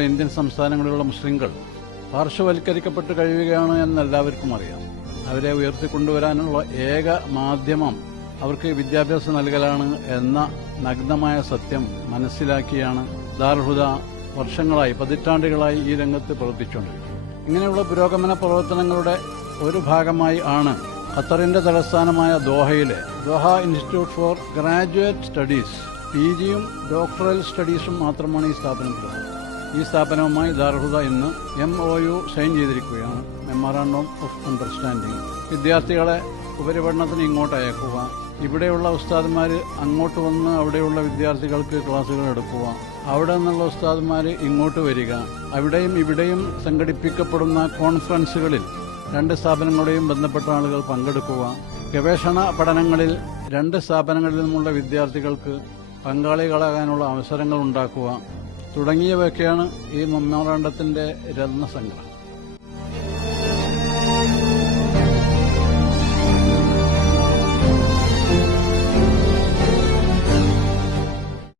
നമ്മുടെ ഇന്ത്യൻ സംസ്ഥാനങ്ങളിലുള്ള മുസ്ലിങ്ങൾ പാർശ്വവൽക്കരിക്കപ്പെട്ട് കഴിയുകയാണ് എന്നെല്ലാവർക്കും അറിയാം. അവരെ ഉയർത്തിക്കൊണ്ടുവരാനുള്ള ഏക മാധ്യമം അവർക്ക് വിദ്യാഭ്യാസം നൽകലാണ് എന്ന നഗ്നമായ സത്യം മനസ്സിലാക്കിയാണ് ദാറുൽ ഹുദ വർഷങ്ങളായി, പതിറ്റാണ്ടുകളായി ഈ രംഗത്ത് പ്രവർത്തിച്ചുകൊണ്ടിരിക്കുന്നത്. ഇങ്ങനെയുള്ള പുരോഗമന പ്രവർത്തനങ്ങളുടെ ഒരു ഭാഗമായി ആണ് ഖത്തറിന്റെ തലസ്ഥാനമായ ദോഹയിലെ Doha institute for graduate studies, PGയും ഡോക്ടറൽ സ്റ്റഡീസും മാത്രമാണ് ഈ സ്ഥാപനത്തിലുള്ളത്. ഈ സ്ഥാപനവുമായി ദാറുൽ ഹുദ ഇന്ന് MOU സൈൻ ചെയ്തിരിക്കുകയാണ്, മെമ്മോറാണ്ടം ഓഫ് അണ്ടർസ്റ്റാൻഡിംഗ്. വിദ്യാർത്ഥികളെ ഉപരിപഠനത്തിന് ഇങ്ങോട്ട് അയക്കുക, ഇവിടെയുള്ള ഉസ്താദുമാർ അങ്ങോട്ട് വന്ന് അവിടെയുള്ള വിദ്യാർത്ഥികൾക്ക് ക്ലാസുകൾ എടുക്കുക, അവിടെ നിന്നുള്ള ഉസ്താദുമാർ ഇങ്ങോട്ട് വരിക, അവിടെയും ഇവിടെയും സംഘടിപ്പിക്കപ്പെടുന്ന കോൺഫറൻസുകളിൽ രണ്ട് സ്ഥാപനങ്ങളുടെയും ബന്ധപ്പെട്ട ആളുകൾ പങ്കെടുക്കുക, ഗവേഷണ പഠനങ്ങളിൽ രണ്ട് സ്ഥാപനങ്ങളിൽ നിന്നുള്ള വിദ്യാർത്ഥികൾക്ക് പങ്കാളികളാകാനുള്ള അവസരങ്ങൾ ഉണ്ടാക്കുക തുടങ്ങിയവയൊക്കെയാണ് ഈ മെമ്മോറാണ്ടത്തിന്റെ രത്നസംഗ്രഹം.